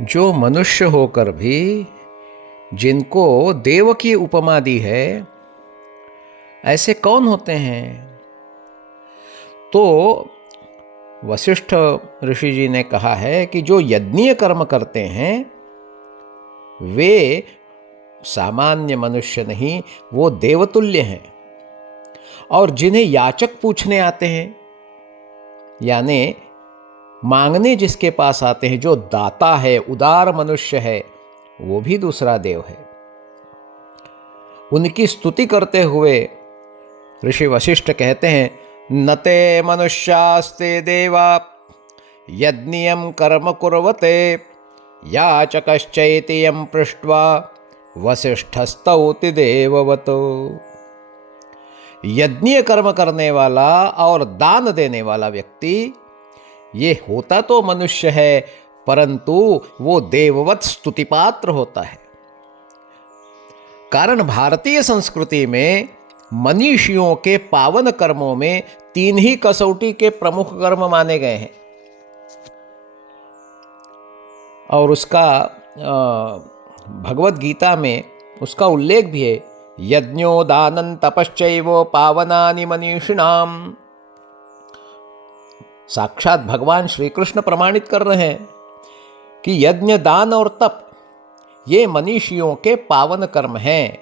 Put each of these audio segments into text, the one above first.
जो मनुष्य होकर भी जिनको देव की उपमा दी है, ऐसे कौन होते हैं? तो वशिष्ठ ऋषि जी ने कहा है कि जो यज्ञीय कर्म करते हैं वे सामान्य मनुष्य नहीं, वो देवतुल्य हैं। और जिन्हें याचक पूछने आते हैं, यानी मांगने जिसके पास आते हैं, जो दाता है, उदार मनुष्य है, वो भी दूसरा देव है। उनकी स्तुति करते हुए ऋषि वशिष्ठ कहते हैं, नते मनुष्यास्ते देवा यज्ञियं कर्म कुर्वते याचकश्चैति यं पृष्ट्वा वसिष्ठस्तौति देववतो। यज्ञीय कर्म करने वाला और दान देने वाला व्यक्ति ये होता तो मनुष्य है, परंतु वो देववत स्तुतिपात्र होता है। कारण भारतीय संस्कृति में मनीषियों के पावन कर्मों में 3 ही कसौटी के प्रमुख कर्म माने गए हैं। और उसका भगवत गीता में उसका उल्लेख भी है, यज्ञो दानं तपश्चैव पावनानि मनीषिणाम। साक्षात भगवान श्री कृष्ण प्रमाणित कर रहे हैं कि यज्ञ, दान और तप ये मनीषियों के पावन कर्म हैं।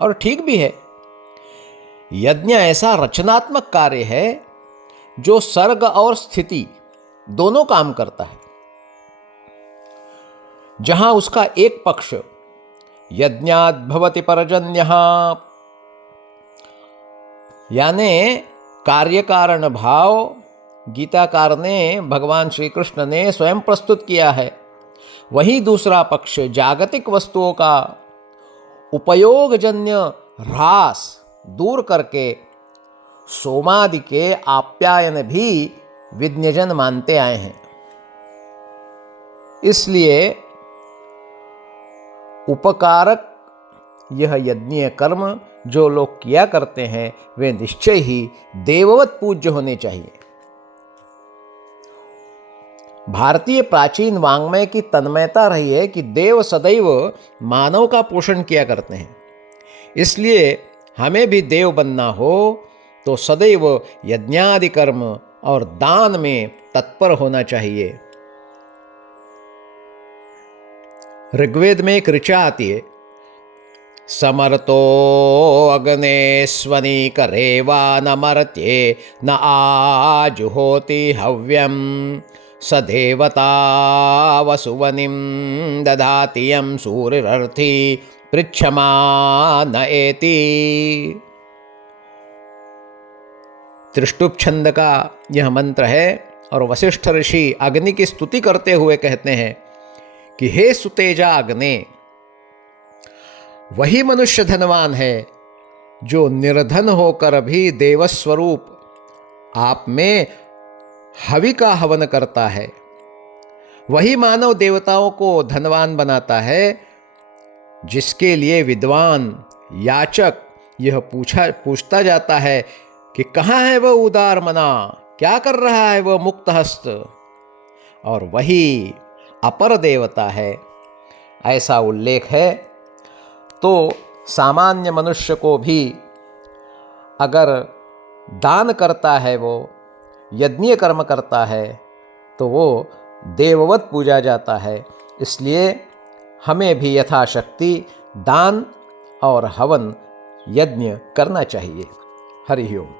और ठीक भी है। यज्ञ ऐसा रचनात्मक कार्य है जो सर्ग और स्थिति दोनों काम करता है। जहां उसका एक पक्ष यज्ञात् भवति पर्जन्यः, यानी कार्य कारण भाव गीताकार ने, भगवान श्री कृष्ण ने स्वयं प्रस्तुत किया है। वहीं दूसरा पक्ष जागतिक वस्तुओं का उपयोगजन्य ह्रास दूर करके सोमादि के आप्यायन भी विज्ञजन मानते आए हैं। इसलिए उपकारक यह यज्ञीय कर्म जो लोग किया करते हैं वे निश्चय ही देववत पूज्य होने चाहिए। भारतीय प्राचीन वाङ्मय की तन्मयता रही है कि देव सदैव मानव का पोषण किया करते हैं। इसलिए हमें भी देव बनना हो तो सदैव यज्ञादि कर्म और दान में तत्पर होना चाहिए। ऋग्वेद में एक ऋचा आती है, समर्तो अग्ने स्वनीकरे वा न मर्त्ये न आजुहोति हव्यम स देवता वसुवनिं दधाति यं सूरिरर्थी पृच्छमान एति। त्रिष्टुप छंद का यह मंत्र है। और वशिष्ठ ऋषि अग्नि की स्तुति करते हुए कहते हैं कि हे सुतेजा अग्ने, वही मनुष्य धनवान है जो निर्धन होकर भी देवस्वरूप आप में हवि का हवन करता है। वही मानव देवताओं को धनवान बनाता है, जिसके लिए विद्वान याचक यह पूछता जाता है कि कहाँ है वह उदार मना, क्या कर रहा है वह मुक्त हस्त। और वही अपर देवता है, ऐसा उल्लेख है। तो सामान्य मनुष्य को भी अगर दान करता है, वो यज्ञीय कर्म करता है, तो वो देववत पूजा जाता है। इसलिए हमें भी यथाशक्ति दान और हवन यज्ञ करना चाहिए। हरि ओम।